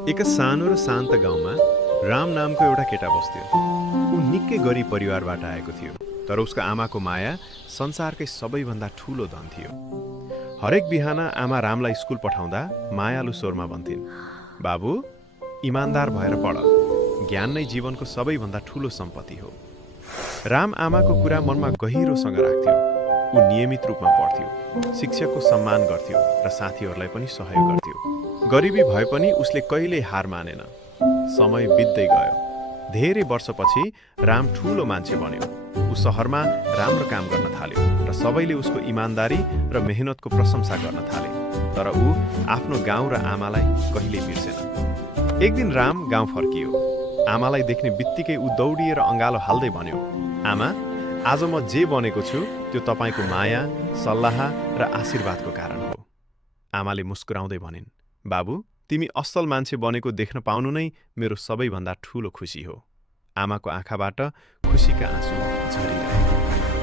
एक सानो र शान्त गाउँमा राम नामको एउटा केटा बस्थ्यो। ऊ निकै गरिब परिवारबाट आएको थियो, तर उसको आमाको माया संसारकै सबैभन्दा ठूलो धन थियो। हरेक बिहान आमा रामलाई स्कुल पठाउँदा मायालु स्वरमा भन्थिन्, "बाबु, इमान्दार भएर पढ, ज्ञान नै जीवनको सबैभन्दा ठूलो सम्पत्ति हो।" राम आमाको कुरा मनमा गहिरोसँग राख्थ्यो। ऊ नियमित रूपमा पढ्थ्यो, शिक्षकको सम्मान गर्थ्यो र साथीहरूलाई पनि सहयोग गर्थ्यो। गरिबी भए पनि उसले कहिल्यै हार मानेन। समय बित्दै गयो। धेरै वर्षपछि राम ठूलो मान्छे बन्यो। ऊ शहरमा राम्रो काम गर्न थाल्यो र सबैले उसको इमान्दारी र मेहनतको प्रशंसा गर्न थाले। तर ऊ आफ्नो गाउँ र आमालाई कहिल्यै बिर्सेन। एक दिन राम गाउँ फर्कियो। आमालाई देख्ने बित्तिकै ऊ दौडिएर अँगालो हाल्दै भन्यो, "आमा, आज म जे बनेको छु त्यो तपाईको माया, सल्लाह र आशीर्वादको कारण हो।" आमाले मुस्कुराउँदै भनिन्, "बाबु, तिमी असल मान्छे बनेको देख्न पाउनु नै मेरो सबैभन्दा ठूलो खुसी हो।" आमाको आँखाबाट खुसीका आँसु झरिरहे।